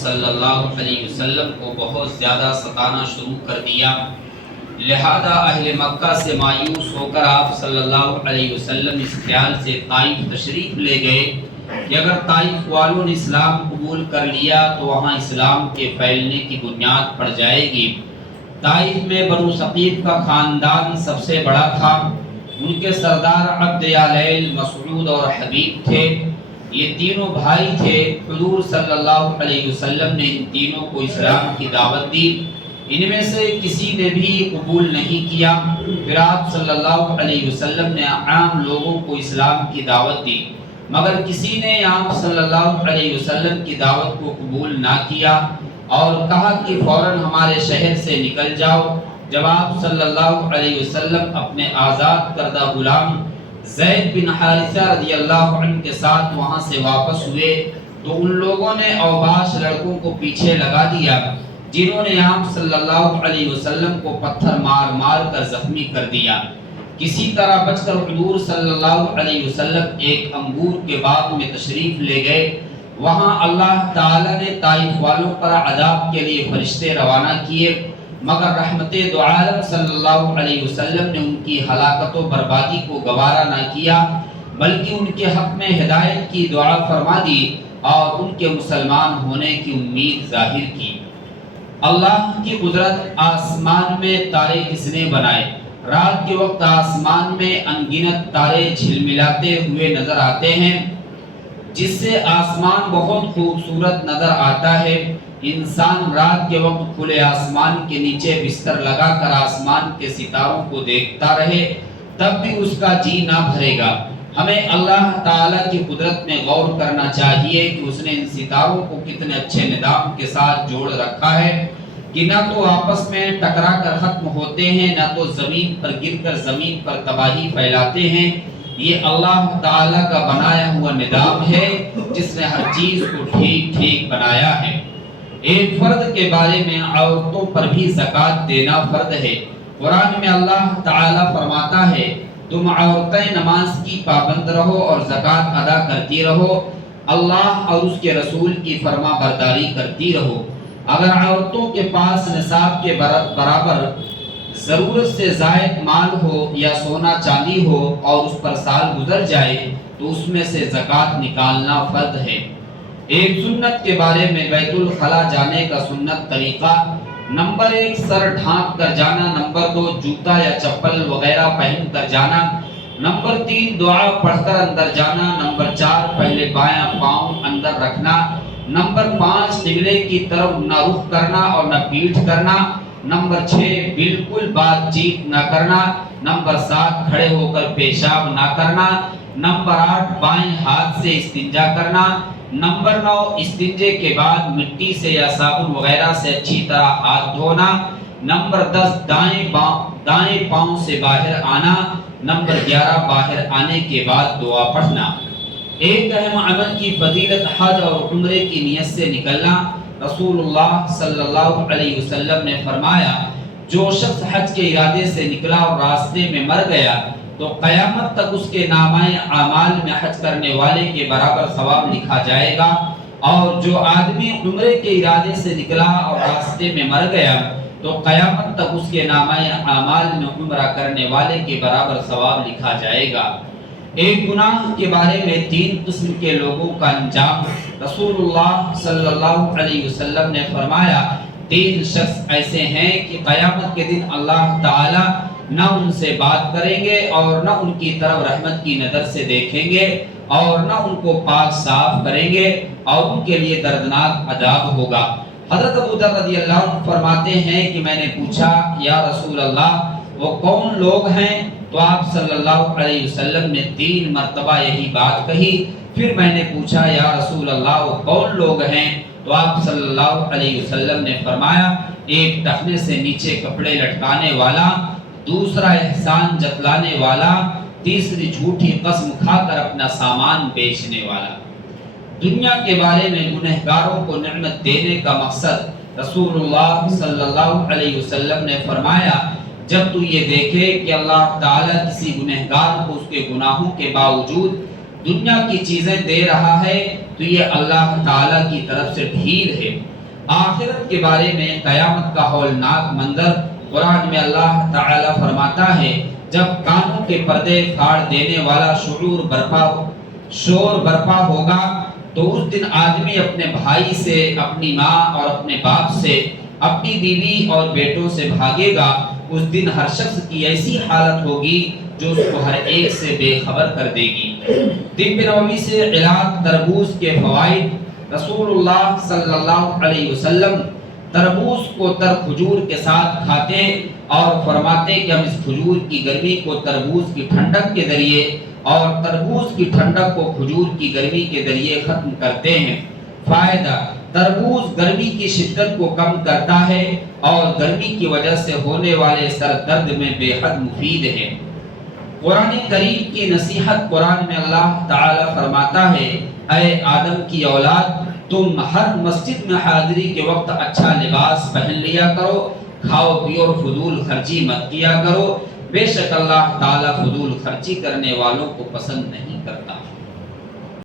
صلی اللہ علیہ وسلم کو بہت زیادہ ستانا شروع کر دیا، لہذا اہل مکہ سے مایوس ہو کر آپ صلی اللہ علیہ وسلم اس خیال سے طائف تشریف لے گئے کہ اگر طائف والوں نے اسلام قبول کر لیا تو وہاں اسلام کے پھیلنے کی بنیاد پڑ جائے گی۔ طائف میں بنو ثقیف کا خاندان سب سے بڑا تھا، ان کے سردار عبد یالیل، مسعود اور حبیب تھے۔ یہ تینوں بھائی تھے۔ حضور صلی اللہ علیہ وسلم نے ان تینوں کو اسلام کی دعوت دی، ان میں سے کسی نے بھی قبول نہیں کیا۔ پھر آپ صلی اللہ علیہ وسلم نے عام لوگوں کو اسلام کی دعوت دی، مگر کسی نے آپ صلی اللہ علیہ وسلم کی دعوت کو قبول نہ کیا اور کہا کہ فوراً ہمارے شہر سے نکل جاؤ۔ جب آپ صلی اللہ علیہ وسلم اپنے آزاد کردہ غلام زید بن حارثہ رضی اللہ عنہ کے ساتھ وہاں سے واپس ہوئے تو ان لوگوں نے اوباش لڑکوں کو پیچھے لگا دیا، جنہوں نے آپ صلی اللہ علیہ وسلم کو پتھر مار مار کر زخمی کر دیا۔ کسی طرح بچ کر حضور صلی اللہ علیہ وسلم ایک انگور کے باغ میں تشریف لے گئے۔ وہاں اللہ تعالی نے طائف والوں پر عذاب کے لیے فرشتے روانہ کیے، مگر رحمت دو عالم صلی اللہ علیہ وسلم نے ان کی ہلاکت و بربادی کو گوارا نہ کیا، بلکہ ان کے حق میں ہدایت کی دعا فرما دی اور ان کے مسلمان ہونے کی امید ظاہر کی۔ اللہ کی قدرت، آسمان میں تارے کس نے بنائے؟ رات کے وقت آسمان میں انگنت تارے جھلملاتے ہوئے نظر آتے ہیں، جس سے آسمان بہت خوبصورت نظر آتا ہے۔ انسان رات کے وقت کھلے آسمان کے نیچے بستر لگا کر آسمان کے ستاروں کو دیکھتا رہے تب بھی اس کا جی نہ بھرے گا۔ ہمیں اللہ تعالیٰ کی قدرت میں غور کرنا چاہیے کہ اس نے ان ستاروں کو کتنے اچھے نظام کے ساتھ جوڑ رکھا ہے کہ نہ تو آپس میں ٹکرا کر ختم ہوتے ہیں، نہ تو زمین پر گر کر زمین پر تباہی پھیلاتے ہیں۔ یہ اللہ تعالیٰ کا بنایا ہوا نظام ہے جس نے ہر چیز کو ٹھیک ٹھیک بنایا ہے۔ ایک فرد کے بارے میں عورتوں پر بھی زکوٰۃ دینا فرض ہے۔ قرآن میں اللہ تعالیٰ فرماتا ہے تم عورتیں نماز کی پابند رہو اور زکوٰۃ ادا کرتی رہو، اللہ اور اس کے رسول کی فرما برداری کرتی رہو۔ اگر عورتوں کے پاس نصاب کے برابر ضرورت سے زائد مال ہو یا سونا چاندی ہو اور اس پر سال گزر جائے تو اس میں سے زکوٰۃ نکالنا فرض ہے۔ ایک سنت کے بارے میں بیت الخلا جانے کا سنت طریقہ: نمبر 1 سر ڈھانپ کر جانا، نمبر 2 جوتا یا چپل وغیرہ پہن کر جانا، نمبر 3 دعا پڑھ کر اندر جانا، نمبر 4 پہلے بایاں پاؤں اندر رکھنا، نمبر 5 قبلے کی طرف نہ رخ کرنا اور نہ پیٹھ کرنا، نمبر 6 بالکل بات چیت نہ کرنا، نمبر 7 کھڑے ہو کر پیشاب نہ کرنا، نمبر 8 بائیں ہاتھ سے استنجا کرنا، نمبر 9 استنجے کے بعد مٹی سے یا صابن وغیرہ سے اچھی طرح ہاتھ دھونا، نمبر 10 دائیں پاؤں سے باہر آنا، نمبر 11 باہر آنے کے بعد دعا پڑھنا۔ ایک اہم عمل کی فضیلت حج اور عمرے کی نیت سے نکلنا۔ رسول اللہ صلی اللہ علیہ وسلم نے فرمایا جو شخص حج کے ارادے سے نکلا اور راستے میں مر گیا تو قیامت تک اس کے نامہ اعمال میں حج کرنے والے کے برابر ثواب لکھا جائے گا، اور جو آدمی عمرے کے ارادے سے نکلا اور راستے میں مر گیا تو قیامت تک اس کے نامہ اعمال میں عمرہ کرنے والے کے برابر ثواب لکھا جائے گا۔ ایک گناہ کے بارے میں 3 قسم کے لوگوں کا انجام۔ رسول اللہ صلی اللہ علیہ وسلم نے فرمایا 3 شخص ایسے ہیں کہ قیامت کے دن اللہ تعالی نہ ان سے بات کریں گے اور نہ ان کی طرف رحمت کی نظر سے دیکھیں گے اور نہ ان کو پاک صاف کریں گے اور ان کے لیے دردناک عذاب ہوگا۔ حضرت ابو ذر رضی اللہ عنہ فرماتے ہیں کہ میں نے پوچھا یا رسول اللہ وہ کون لوگ ہیں؟ تو آپ صلی اللہ علیہ وسلم نے 3 مرتبہ یہی بات کہی۔ پھر میں نے پوچھا یا رسول اللہ وہ کون لوگ ہیں؟ تو آپ صلی اللہ علیہ وسلم نے فرمایا ایک ٹخنے سے نیچے کپڑے لٹکانے والا، دوسرا احسان جتلانے والا، تیسری جھوٹی قسم کھا کر اپنا سامان بیچنے والا۔ دنیا کے بارے میں گنہگاروں کو نعمت دینے کا مقصد رسول اللہ صلی اللہ علیہ وسلم نے فرمایا جب تو یہ دیکھے کہ اللہ تعالیٰ کسی گنہگار کو اس کے گناہوں کے باوجود دنیا کی چیزیں دے رہا ہے تو یہ اللہ تعالیٰ کی طرف سے ڈھیل ہے۔ آخرت کے بارے میں قیامت کا ہولناک منظر قرآن میں اللہ تعالیٰ فرماتا ہے، جب کانوں کے پردے پھاڑ دینے والا شور برپا ہوگا تو اس دن آدمی اپنے بھائی سے، اپنی ماں اور اپنے باپ سے، اپنی بیوی اور بیٹوں سے بھاگے گا۔ اس دن ہر شخص کی ایسی حالت ہوگی جو اس کو ہر ایک سے بے خبر کر دے گی۔ طب نبوی سے علاج تربوز کے فوائد۔ رسول اللہ صلی اللہ علیہ وسلم تربوز کو تر کھجور کے ساتھ کھاتے اور فرماتے کہ ہم اس کھجور کی گرمی کو تربوز کی ٹھنڈک کے ذریعے اور تربوز کی ٹھنڈک کو کھجور کی گرمی کے ذریعے ختم کرتے ہیں۔ فائدہ: تربوز گرمی کی شدت کو کم کرتا ہے اور گرمی کی وجہ سے ہونے والے سر درد میں بے حد مفید ہے۔ قرآن کریم کی نصیحت۔ قرآن میں اللہ تعالی فرماتا ہے، اے آدم کی اولاد، تم ہر مسجد میں حاضری کے وقت اچھا لباس پہن لیا کرو، کھاؤ پیو اور فضول خرچی مت کیا کرو، بے شک اللہ تعالی فضول خرچی کرنے والوں کو پسند نہیں کرتا۔